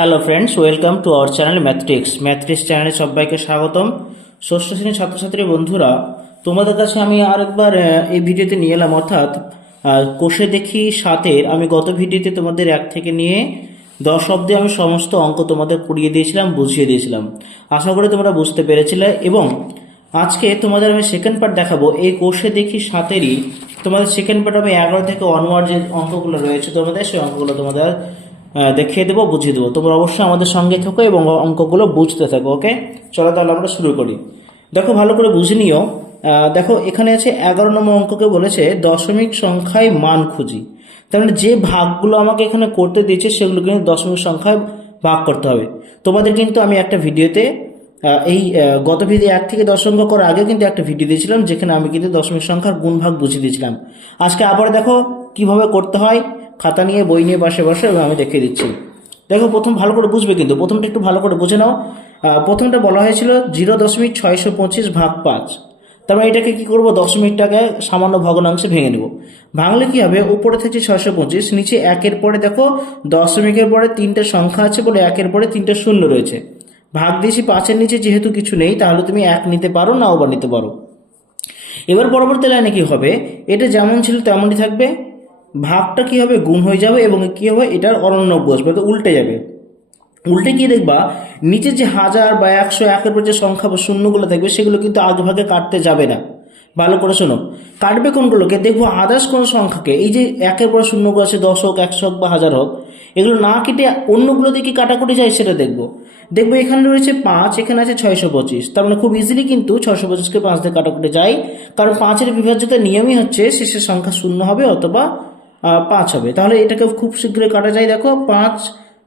Hello friends, welcome to our channel Mathtrix চ্যানেলে সবাইকে স্বাগতম। ষষ্ঠ শ্রেণীর ছাত্রছাত্রী বন্ধুরা, তোমাদের কাছে আমি আরেকবার এই ভিডিওতে নিয়ে এলাম, অর্থাৎ কোষে দেখি সাতের আমি গত ভিডিওতে তোমাদের 1 থেকে নিয়ে 10 অবধি আমি সমস্ত অঙ্ক তোমাদের পড়িয়ে দিয়েছিলাম, বুঝিয়ে দিয়েছিলাম। আশা করি তোমরা বুঝতে পেরেছিলে। এবং আজকে তোমাদের আমি সেকেন্ড পার্ট দেখাবো। এই কোষে দেখি সাতেরই তোমাদের সেকেন্ড পার্ট আমি 11 থেকে অনওয়ার্ড যে অঙ্কগুলো রয়েছে তোমাদের, সেই অঙ্কগুলো তোমাদের দেখিয়ে দেবো, বুঝিয়ে দেবো। তোমরা অবশ্যই আমাদের সঙ্গে থাকো এবং অঙ্কগুলো বুঝতে থাকো। ওকে, চলো তাহলে আমরা শুরু করি। দেখো, ভালো করে বুঝে নিও। দেখো, এখানে আছে 11 নম্বর অঙ্ককে বলেছে দশমিক সংখ্যায় মান খুঁজি। তার মানে যে ভাগগুলো আমাকে এখানে করতে দিয়েছে সেগুলো কিন্তু দশমিক সংখ্যায় ভাগ করতে হবে। তোমাদের কিন্তু আমি একটা ভিডিওতে গত ভিডিও 1 থেকে 10 অঙ্ক করার আগে কিন্তু একটা ভিডিও দিয়েছিলাম, যেখানে আমি কিন্তু দশমিক সংখ্যার গুণ ভাগ বুঝিয়ে দিয়েছিলাম। আজকে আবার দেখো কিভাবে করতে হয়, খাতা নিয়ে বই নিয়ে বসে বসে আমি দেখিয়ে দিচ্ছি। দেখো, প্রথম ভালো করে বুঝবে, কিন্তু প্রথমটা একটু ভালো করে বুঝে নাও। প্রথমটা বলা হয়েছিল 0.625 ভাগ 5। তার মানে এটাকে কি করব, দশমিকটাকে সামান্য ভগ্নাংশে ভেঙে নেব। ভাঙলে কি হবে, উপরে থেকে 625, নিচে 1-এর পরে দেখো দশমিকের পরে 3টে সংখ্যা আছে বলে 1-এর পরে 3টে শূন্য রয়েছে। ভাগ দিয়েছি 5-এর নিচে, যেহেতু কিছু নেই তাহলে তুমি 1 নিতে পারো, নাও বা নিতে পারো। এবার পরবর্তী লাইনে কি হবে, এটা যেমন ছিল তেমনই থাকবে, ভাগটা কি হবে, গুণ হয়ে যাবে এবং কি হবে, এটার অরণ্যক বসবে, তো উল্টে যাবে। উল্টে গিয়ে দেখবা নিচে যে 1000 বা 100, 1-এর পর যে সংখ্যা বা শূন্যগুলো থাকবে সেগুলো কিন্তু আগে ভাগে কাটতে যাবে না। ভালো করে শোনো, কাটবে কোনগুলোকে, দেখবো আদার্স কোন সংখ্যাকে, এই যে 1-এর পর শূন্যগুলো আছে, 10 হোক, 100 হোক বা 1000 হোক, এগুলো না কেটে অন্যগুলো দিয়ে কি কাটাকুটি যায় সেটা দেখবো। দেখবো এখানে রয়েছে 5, এখানে আছে 625। তার মানে খুব ইজিলি কিন্তু 625কে 5 দিয়ে কাটাকুটি যায়, কারণ 5-এর বিভাজ্যতার নিয়মই হচ্ছে শেষের সংখ্যা শূন্য হবে অথবা 5 হবে। তাহলে এটাকে খুব শীঘ্রই কাটা যায়। দেখো 5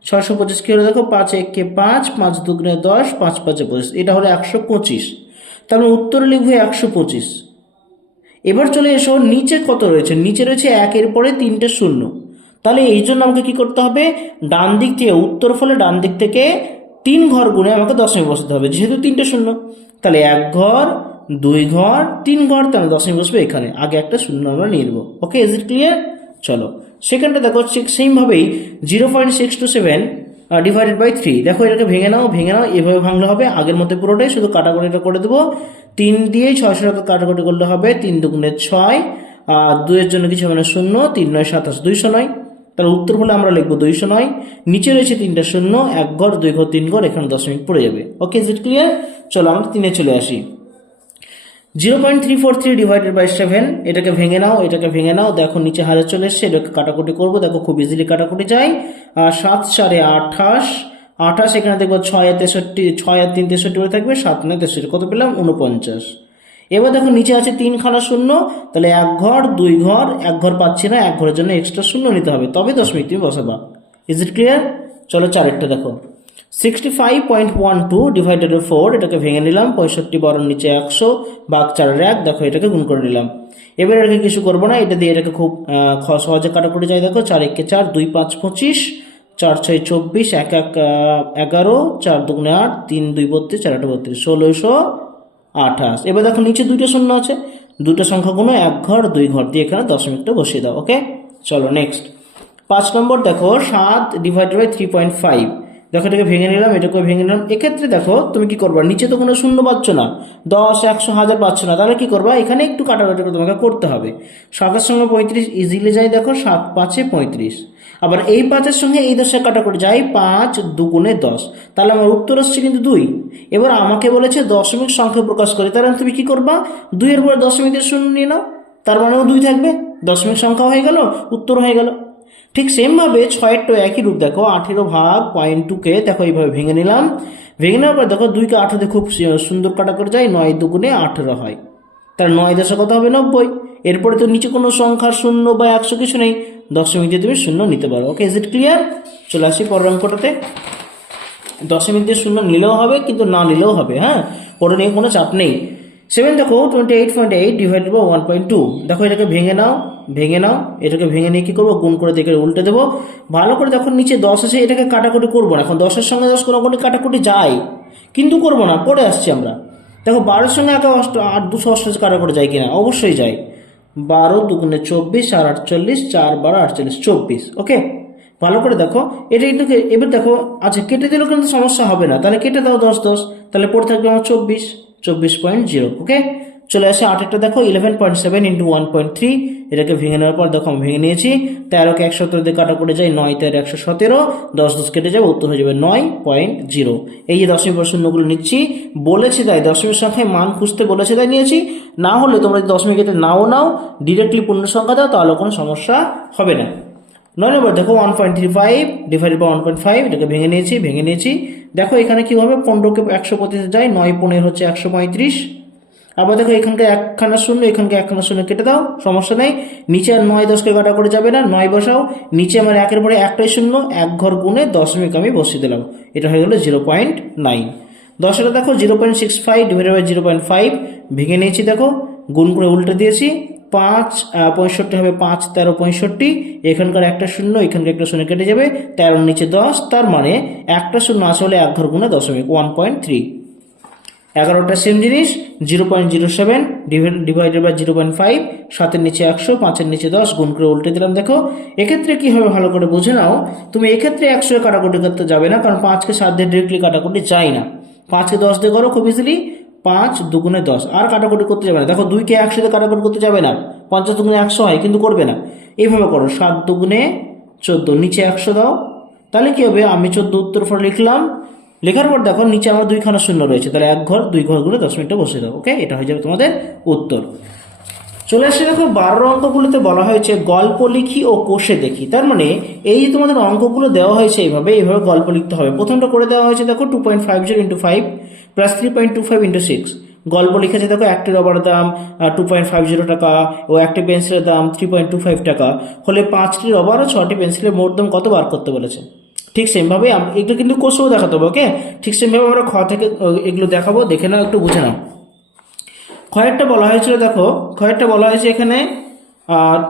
625 কি হলো, দেখো 5-1-কে 5, 5-2-কে 10, 5-5-এ 25, এটা হলো 125। তার মানে উত্তরে লিখবো 125। এবার চলে এসো, নিচে কত রয়েছে, নিচে রয়েছে 1-এর পরে 3টে শূন্য। তাহলে এই জন্য আমাকে কি করতে হবে, ডান দিক থেকে উত্তর ফলে ডান দিক থেকে 3 ঘর গুণে আমাকে দশমিক বসাতে হবে, যেহেতু 3টে শূন্য। তাহলে 1 ঘর, 2 ঘর, 3 ঘর, তাহলে দশমিক বসবে এখানে, আগে একটা শূন্য আমরা নিয়ে নেবো। ওকে, ইজ ইট ক্লিয়ার? চলো সেকেন্ডটা দেখো, ঠিক সেমভাবেই 0.627 ডিভাইডেড বাই 3। দেখো এটাকে ভেঙে নাও, এভাবে ভাঙলে হবে আগের মধ্যে পুরোটাই, শুধু কাটাকুটিটা করে দেবো। 3 দিয়ে 600 টাকা কাটাকুটি করলে হবে 3-2-6, 2-এর জন্য কিছু হবে না, 0, 3-9 27, 209। তাহলে উত্তর হলে আমরা লিখবো 209। নিচে রয়েছে 3টা শূন্য, 1 ঘর, 2 ঘর, 3 ঘর, এখানে দশমিক পড়ে যাবে। ওকে, ইজ ইট ক্লিয়ার? চলো আমরা 3-এ চলে আসি। 0.343 ডিভাইডেড বাই 7, এটাকে ভেঙে নাও। দেখো নিচে 1000 চলে এসছে, এটাকে কাটাকুটি করবো, দেখো খুব ইজিলি কাটাকুটি যায়। 7-4-এ 28, 28, এখানে দেখবো 6-63, 6-3 63 থাকবে, 7-9 63, কত পেলাম, 49। এবার দেখো নিচে আছে 3 খানা শূন্য, তাহলে 1 ঘর, 2 ঘর, 1 ঘর পাচ্ছি না, 1 ঘরের জন্য এক্সট্রা শূন্য নিতে হবে, তবে দশমিক তুমি বসাবা। Is it clear? চলো 4-এরটা দেখো, 65.12 ডিভাইডেড বাই 4, এটাকে ভেঙে নিলাম, 65 বড়র নিচে 100 ভাগ 4-এর 1, দেখো এটাকে গুণ করে নিলাম। এবার এটাকে কিছু করবো না, এটা দিয়ে এটাকে খুব সহজে কাটাকুটি যায়। দেখো 4-1-কে 4, 2-5 25, 4-6 24, 1-1 11, 4-2 8, 3-2 32, 4-8 32, 1628। এবার দেখো নিচে 2টা শূন্য আছে, 2টা সংখ্যা গুণ 1 ঘর, 2 ঘর দিয়ে এখানে দশমিকটা বসিয়ে দাও। ওকে, চলো নেক্সট 5 নম্বর দেখো, 7 ডিভাইডেড বাই 3.5। দেখো এটাকে ভেঙে নিলাম, এটাকে ভেঙে নিলাম। এক্ষেত্রে দেখো তুমি কি করবা, নিচে তো কোনো শূন্য পাচ্ছ না, 10, 100, 1000 পাচ্ছ না, তাহলে কি করবা, এখানে একটু কাটাকাটি তোমাকে করতে হবে। 7-এর সঙ্গে 35 ইজিলি যায়, দেখো 7-5-এ 35। আবার এই 5-এর সঙ্গে এই 10-এর কাটাকুটি যায়, 5-2-গুণে 10, তাহলে আমার উত্তর আসছে কিন্তু 2। এবার আমাকে বলেছে দশমিক সংখ্যা প্রকাশ করে, তাহলে তুমি কি করবা, 2-এর পরে দশমিকের শূন্য নিয়ে নাও, তার মানেও 2 থাকবে, দশমিক সংখ্যা হয়ে গেল, উত্তর হয়ে গেল। ঠিক সেমভাবে 6-এরটা একই রূপ। দেখো 18 ভাগ 0.2-কে দেখো এইভাবে ভেঙে নিলাম, ভেঙে নেওয়ার পর দেখো 2-কে 8 দিয়ে খুব সুন্দর কাটা করে যায়, 9-2-গুণে 18 হয়, তার 9-10 কত হবে, 90। এরপরে তো নিচে কোনো সংখ্যা শূন্য বা 100 কিছু নেই, দশমিক দিয়ে তুমি শূন্য নিতে পারো। ওকে, ইজ ইট ক্লিয়ার? চলে আসি পরের অঙ্কটাতে। দশমিক দিয়ে শূন্য নিলেও হবে, কিন্তু না নিলেও হবে, হ্যাঁ, ওটা নিয়ে কোনো চাপ নেই। 7 দেখো 28.8 ডিভাইডেড বাই 1.2। দেখো এটাকে ভেঙে নাও, এটাকে ভেঙে নিয়ে কি করবো, গুণ করে দেখে উল্টে দেবো। ভালো করে দেখো নিচে 10 আছে, এটাকে কাটাকুটি করবো না, এখন 10-এর সঙ্গে 10 কোনো কাটাকুটি যায়, কিন্তু করবো না, পরে আসছি আমরা। দেখো 12-এর সঙ্গে 288 কাটাকুটি যায় কিনা, অবশ্যই যায়। 12-2-গুণে 24, 4-48, 4-12-48, 24। ওকে, ভালো করে দেখো, এটা কিন্তু এবার দেখো, আচ্ছা কেটে দিলেও কিন্তু সমস্যা হবে না, তাহলে কেটে দাও 10 তাহলে পড়ে থাকবে আমার 24.0। ওকে, চলে আসে 8 দেখো 11.7 ইন্টু 1.3, এটাকে ভেঙে নেওয়ার পর দেখো আমি ভেঙে নিয়েছি। 13কে 117 দিয়ে কাটা করে যায় 9 13 117, 10 কেটে যাবে, উত্তর হয়ে যাবে 9.0। এই যে দশমিক পর শূন্যগুলো নিচ্ছি, বলেছে তাই দশমিক সংখ্যায় মান খুঁজতে বলেছে তাই নিয়েছি, না হলে তোমরা যদি দশমিক এটা নাও ডিরেক্টলি পূর্ণ সংখ্যা দাও তাহলে কোনো সমস্যা হবে না। 9 নম্বর দেখো 1.35 ডিভাইডেড বাই 1.5, এটাকে ভেঙে নিয়েছি। দেখো এখানে কি হবে, 15কে 100 পঁচিশে যায়, 9 15 হচ্ছে 135। আবার দেখো এখানকার একখানা শূন্য, এখানকার একখানা শূন্য কেটে দাও, সমস্যা নেই। নিচে আর 9 10কে কাটা করে যাবে না, 9 বসাও, নিচে আমার একের পরে একটাই শূন্য, এক ঘর গুণে দশমিক আমি বসিয়ে দিলাম, এটা হয়ে গেল 0.9। 10টা দেখো 0.65 ডিভাইডেড বাই 0.5, ভেঙে নিয়েছি, দেখো গুণ করে উল্টে দিয়েছি। 5 65 হবে 5 13 65, এখানকার একটা শূন্য, এখানকার একটা শূন্য কেটে যাবে, 13 নিচে 10, তার মানে একটা শূন্য আসলে এক ঘর গুণে দশমিক 1.3। 11টা সেম জিনিস, 0.07 ডিভাইডেড বাই 0.5, 7-এর নিচে 100, 5-এর নিচে 10, গুণ করে উল্টে দিলাম। দেখো এক্ষেত্রে কি হবে ভালো করে বুঝে নাও, তুমি এক্ষেত্রে 100 কাটাকুটি করতে যাবে না, কারণ 5কে 7 দিয়ে ডিরেক্টলি কাটাকুটি যায় না, 5কে 10 দিয়ে করো খুব ইজিলি, 5 2 10, আর কাটাকুটি করতে যাবে না। দেখো 2কে 100 দিয়ে কাটাকুটি করতে যাবে না, 50 2 100 হয় কিন্তু করবে না, এইভাবে করো, 7 2 14, নিচে 100 দাও, তাহলে কি হবে, আমি 14 উত্তর ফল লিখলাম। লেখার পর দেখো নিচে আমার 2খানা শূন্য রয়েছে, তাহলে এক ঘর 2 ঘর গুলো দশমিকটা বসে দাও। ওকে, এটা হয়ে যাবে তোমাদের উত্তর। চলে আসছে দেখো 12 অঙ্কগুলোতে বলা হয়েছে গল্প লিখি ও কোষে দেখি। তার মানে এই যে তোমাদের অঙ্কগুলো দেওয়া হয়েছে এইভাবে গল্প লিখতে হবে। প্রথমটা করে দেওয়া হয়েছে দেখো 2.50 ইন্টু 5 প্লাস 3.25 ইন্টু 6। গল্প লিখেছে দেখো একটি রবারের দাম 2.50 টাকা ও একটি পেন্সিলের দাম 3.25 টাকা হলে 5টি রবার ও 6টি পেন্সিলের মোট দাম কত বার করতে বলেছে। ঠিক সেমভাবে এগুলো কিন্তু কোষেও দেখাতে হবে। ওকে, ঠিক সেমভাবে আমরা খ থেকে এগুলো দেখাবো, দেখে নাও, একটু বুঝে নাও। ক্ষয়েরটা বলা হয়েছিল, দেখো ক্ষয়েরটা বলা হয়েছে এখানে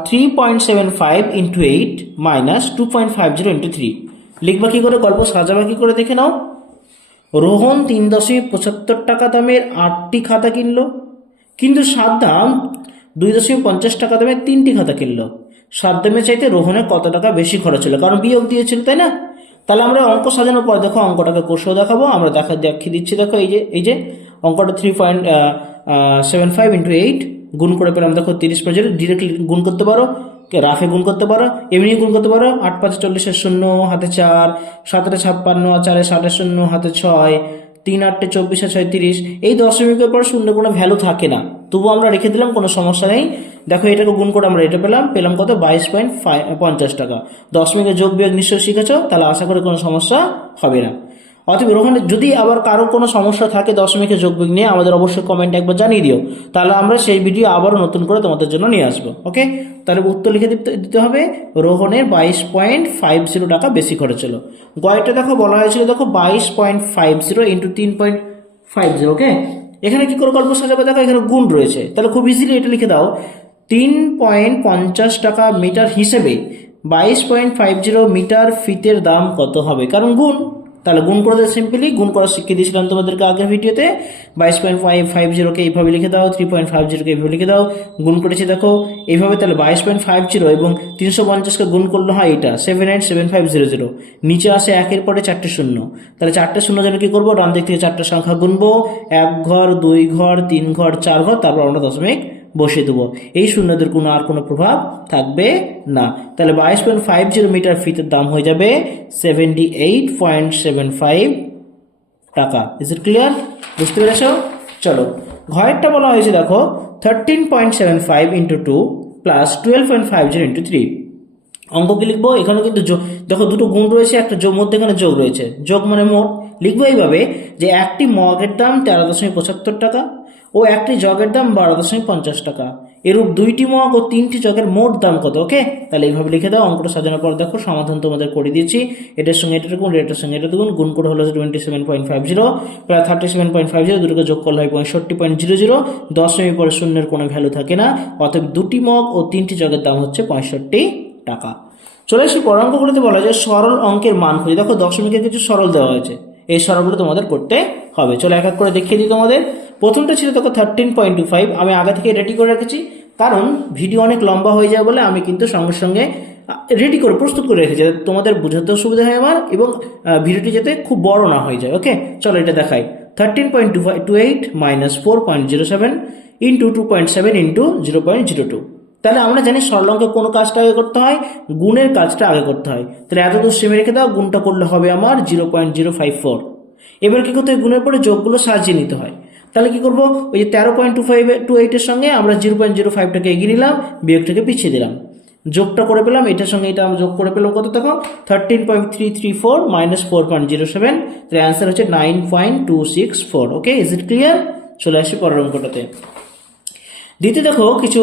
3.75 ইন্টু 8 মাইনাস 2.50 ইন্টু 3। লিখবা কি করে, গল্প সাজাবা কি করে দেখে নাও। রোহন 3.75 টাকা দামের 8টি খাতা কিনলো, কিন্তু সাদ্দাম 2.50 টাকা দামের 3টি খাতা কিনলো। সাদ্দামের চাইতে রোহনের কত টাকা বেশি খরচ হলো, কারণ বিয়োগ দিয়েছিল তাই না। তাহলে আমরা অঙ্ক সাজানোর পর দেখো অঙ্কটাকে কোষেও দেখাবো, আমরা দেখিয়ে দিচ্ছি। দেখো এই যে অঙ্কটা 3.75 ইন্টু 8 গুণ করে পেলাম, দেখো 30 ডিরেক্টলি গুণ করতে পারো, রাফে গুণ করতে পারো, এমনি গুণ করতে পারো। 8 5 40 শূন্য, হাতে 4, 7 56, 4 60 শূন্য, হাতে 6, 3 8 24 6 30। এই দশমিকের পর শূন্য কোনো ভ্যালু থাকে না, তবু আমরা রেখে দিলাম, কোনো সমস্যা নেই। দেখো এটাকে গুণ করে আমরা এটা পেলাম কত, 22.50 টাকা। দশমিকের যোগ বিয়োগ নিশ্চয়ই শিখেছো, তাহলে আশা করি কোনো সমস্যা হবে না। অতএব ওখানে যদি আবার কারো কোনো সমস্যা থাকে দশমিকের যোগ বিয়োগ নিয়ে, আমাদের অবশ্যই কমেন্ট একবার জানিয়ে দিও, তাহলে আমরা সেই ভিডিও আবারও নতুন করে তোমাদের জন্য নিয়ে আসবো। ওকে, তাহলে উত্তর লিখে দিতে হবে, রোহনের 22.50 টাকা বেশি খরচ হলো। গয়টা দেখো বলা হয়েছিল, দেখো 22.50 ইন্টু 3.50। ওকে, এখানে কি করে গল্প সাজাবে, দেখো এখানে গুণ রয়েছে, তাহলে খুব ইজিলি এটা লিখে দাও, 3.50 টাকা মিটার হিসেবে 22.50 মিটার ফিতের দাম কত হবে, কারণ গুণ। তাহলে গুণ করে দাও, সিম্পলি গুণ করা শিখিয়ে দিয়েছিলাম তোমাদেরকে আগের ভিডিওতে। 22.50কে এইভাবে লিখে দাও, 3.50কে এইভাবে লিখে দাও, গুণ করেছি দেখো এইভাবে। তাহলে 22.50 এবং 350কে গুণ করলে হয় এটা 787500। নিচে আসে একের পরে 4টে শূন্য, তাহলে 4টে শূন্য যেন কি করবো, ডান দিক থেকে 4টে সংখ্যা গুনবো, 1 ঘর 2 ঘর 3 ঘর 4 ঘর, তারপর আমরা দশমিক বসিয়ে দেবো। এই শূন্যদের কোনো আর কোনো প্রভাব থাকবে না। তাহলে 22.50 মিটার ফিতের দাম হয়ে যাবে 78.75 টাকা। Is it clear? বুঝতে পেরেছ? চলো ঘরেরটা বলা হয়েছে দেখো 13.75 ইন্টু 2 প্লাস 12.50 ইন্টু 3। অঙ্ক কি লিখবো, এখানে কিন্তু দেখো দুটো গুণ রয়েছে, একটা মধ্যে এখানে যোগ রয়েছে, যোগ মানে মোট। লিখবো এইভাবে যে একটি মগের দাম 13.75 টাকা ও একটি জগের দাম 12.50 টাকা, এরূপ 2টি মগ ও 3টি জগের মোট দাম কত। ওকে, তাহলে এইভাবে লিখে দাও। অঙ্কটা সাজানোর পর দেখো সমাধান তোমাদের করে দিয়েছি, এটার সঙ্গে এটা গুণ, এটার সঙ্গে এটা গুণ করে হলো 27.50 প্রায় 37.50, দুটোকে যোগ করলে হয় 65.00। দশমিক পরে শূন্যের কোনো ভ্যালু থাকে না, অতএব 2টি মগ ও 3টি জগের দাম হচ্ছে 65 টাকা। চলে আসি পর অঙ্কগুলোতে বলা যায় সরল অঙ্কের মান খুঁজে। দেখো দশমিকের কিছু সরল দেওয়া হয়েছে, এই সরলগুলো তোমাদের করতে হবে। চলো এক এক করে দেখিয়ে দিই তোমাদের। প্রথমটা ছিল দেখো 13.25, আমি আগে থেকে রেডি করে রেখেছি, কারণ ভিডিও অনেক লম্বা হয়ে যায় বলে আমি কিন্তু সঙ্গে সঙ্গে রেডি করে প্রস্তুত করে রেখেছি, যাতে তোমাদের বোঝাতেও সুবিধা হয় আমার, এবং ভিডিওটি যাতে খুব বড় না হয়ে যায়। ওকে, চলো এটা দেখাই। 13.28 মাইনাস 4.07 ইন্টু 2.7 ইন্টু 0.02। তাহলে আমরা জানি সরল অঙ্কে কোন কাজটা আগে করতে হয়, গুণের কাজটা আগে করতে হয়। তাহলে এত দূর সেমে রেখে দাও, গুণটা করলে হবে আমার 0.054। এবার কি করতে হয়, গুণের পরে যোগগুলো সাজিয়ে নিতে হয়। তাহলে কি করবো, ওই যে 13.28 সঙ্গে আমরা 0.05টাকে এগিয়ে নিলাম, বিয়োগটাকে পিছিয়ে দিলাম, যোগটা করে পেলাম, এটার সঙ্গে এটা আমরা যোগ করে পেলাম কত, দেখো 13.334 মাইনাস 4.07। তাহলে অ্যান্সার হচ্ছে 9.264। ওকে, ইজ ইট ক্লিয়ার? চলে আসি পরের অঙ্কটাতে। দ্বিতীয় দেখো কিছু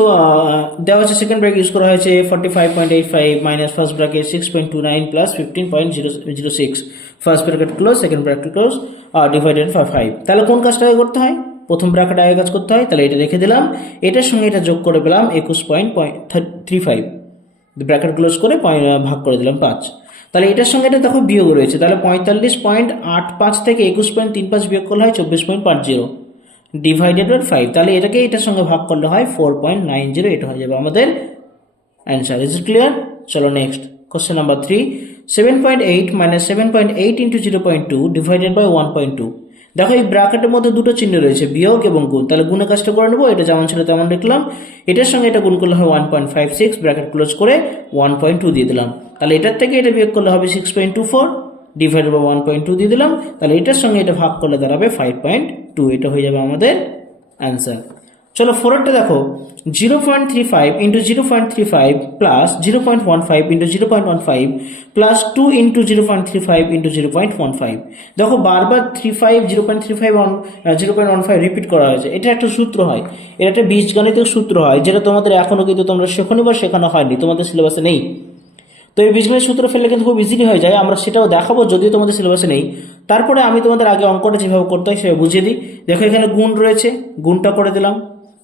দেওয়া আছে, সেকেন্ড ব্র্যাকেট ইউজ করা হয়েছে 45.85 minus first bracket 6.29 plus 15.006, first bracket close, second bracket close, divided by 5। তাহলে কোন কাজটা আগে করতে হয়, প্রথম ব্র্যাকেট আগে কাজ করতে হয়। তাহলে এটা রেখে দিলাম, এটার সঙ্গে এটা যোগ করে পেলাম 21.35, ব্র্যাকেট ক্লোজ করে ভাগ করে দিলাম 5। তাহলে এটার সঙ্গে এটা দেখো বিয়োগ রয়েছে, তাহলে 45.85 থেকে 21.35 বিয়োগ করলে হয় 24.50 ডিভাইডেড বাই 5। তাহলে এটাকে এটার সঙ্গে ভাগ করলে হয় 4.90, এটা হয়ে যাবে আমাদের অ্যান্সার। Is it clear? চলো next question number 3। 7.8 minus 7.8 into 0.2 divided by 1.2। দেখো এই ব্র্যাকেটের মধ্যে দুটো চিহ্ন রয়েছে, বিয়োগ এবং গুণ। তাহলে গুণের কাজটা করে নেবো, এটা যেমন ছিল তেমন লিখলাম, এটার সঙ্গে এটা গুণ করলে হয় 1.56, ব্র্যাকেট ক্লোজ করে 1.2 দিয়ে দিলাম। তাহলে এটার থেকে এটা বিয়োগ করলে হবে 6.24 ডিভাইডেড বাই 1.2 দিয়ে দিলাম। তাহলে এটার সঙ্গে এটা ভাগ করলে দাঁড়াবে 5.2, এটা হয়ে যাবে আমাদের অ্যান্সার। চলো ফোরেরটা দেখো, 0.35 into 0.35 plus 0.15 into 0.15 plus 2 into 0.35 into 0.15। দেখো বারবার 0.15 রিপিট করা হয়েছে। এটা একটা সূত্র হয়, এটা একটা বীজগণিতিক সূত্র হয়, যেটা তোমাদের এখনো কিন্তু তোমরা শেখনি বা শেখানো হয়নি, তোমাদের সিলেবাসে নেই। তো এই বীজগণিত সূত্র ফেললে কিন্তু খুব ইজিলি হয়ে যায়, আমরা সেটাও দেখাবো যদিও তোমাদের সিলেবাসে নেই। তারপরে আমি তোমাদের আগে অঙ্কটা যেভাবে করতে হয় সেভাবে বুঝিয়ে দিই। দেখো এখানে গুণ রয়েছে, গুণটা করে দিলাম,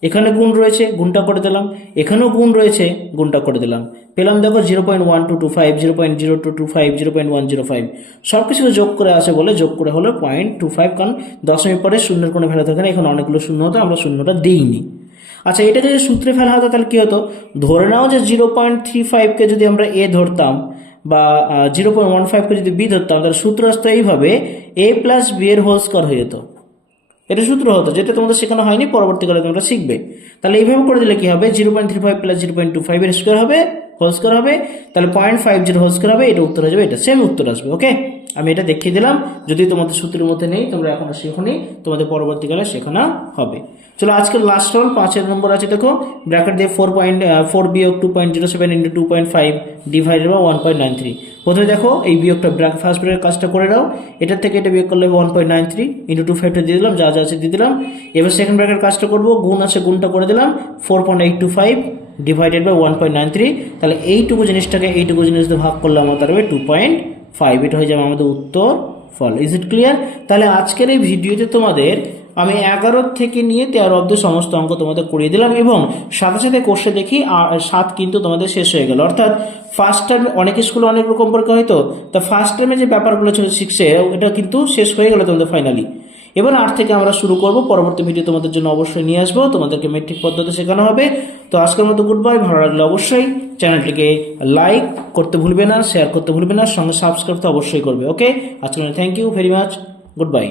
এখানে গুণ রয়েছে, গুণটা করে দিলাম, এখানেও গুণ রয়েছে, গুণটা করে দিলাম, পেলাম দেখো 0.1225, 0.0225, 0.105। সব কিছু যোগ করে আসে বলে যোগ করে হলো 0.25, কারণ দশমিক পরে শূন্যের কোনো ভ্যালু থাকে না, এখানে অনেকগুলো শূন্য হতো, আমরা শূন্যটা দিইনি। আচ্ছা, এটা যদি সূত্রে ফেলা হতো তাহলে কি হতো, ধরে নাও যে 0.35কে যদি আমরা এ ধরতাম বা 0.15কে যদি বি ধরতাম, তাহলে সূত্র আসতো এইভাবে, এ প্লাস বি এর হোল স্কয়ার হয়ে যেত। এটা সূত্র হতো, যেটা তোমাদের শেখানো হয়নি, পরবর্তীকালে তোমরা শিখবে। তাহলে এইভাবে করে দিলে কি হবে, 0.35 প্লাস 0.25 এর স্কোয়ার হবে, হোল স্কোয়ার হবে, তাহলে 0.50 হোল স্কোয়ার হবে, এটা উত্তর হয়ে যাবে, এটা সেম উত্তর আসবে। ওকে, আমি এটা দেখিয়ে দিলাম, যদি তোমাদের সূত্রের মধ্যে নেই, তোমরা এখনো শেখোনি, তোমাদের পরবর্তীকালে শেখানো হবে। চলো আজকের লাস্ট রোল 5 নম্বর আছে, দেখো ব্র্যাকেট দিয়ে 4 বিয়োগ 2.07 ইন্টু 2.5 ডিভাইডেড বাই 1.93। প্রথমে দেখো এই বিয়োগটা ফার্স্ট ব্র্যাকেট কাজটা করে দাও, এটার থেকে এটা বিয়োগ করলে 1.93 ইন্টু 25টা দিয়ে দিলাম, যা যা আছে দিয়ে দিলাম। এবার সেকেন্ড ব্র্যাকেট কাজটা করবো, গুণ আছে, গুণটা করে দিলাম, 4.825 ডিভাইডেড বাই 1.93। তাহলে এইটুকু জিনিসটাকে এইটুকু জিনিস দিয়ে ভাগ করলে আমার দাঁড়াবে 2.5, এটা হয়ে যাবে আমাদের উত্তর ফল। Is it clear? তাহলে আজকের এই ভিডিওতে তোমাদের আমি 11 থেকে নিয়ে 13 অব্দি সমস্ত অঙ্ক তোমাদের করিয়ে দিলাম, এবং সাথে সাথে কোর্সে দেখি 7 কিন্তু তোমাদের শেষ হয়ে গেল। অর্থাৎ ফার্স্ট টার্ম অনেক স্কুলে অনেক রকম পরীক্ষা হয়তো, তা ফার্স্ট টার্মে যে ব্যাপারগুলো ছিল 6-এ, এটা কিন্তু শেষ হয়ে গেল তোমাদের ফাইনালি। এবার 8 থেকে আমরা শুরু করব, পরবর্তী ভিডিও তোমাদের জন্য অবশ্যই নিয়ে আসবো, তোমাদেরকে মেট্রিক পদ্ধতি শেখানো হবে। তো আজকের মতো গুড বাই। ভালো লাগলে অবশ্যই চ্যানেলটিকে লাইক করতে ভুলবে না, শেয়ার করতে ভুলবে না, সঙ্গে সাবস্ক্রাইব তো অবশ্যই করবে। ওকে, আজকের thank you very much, good by.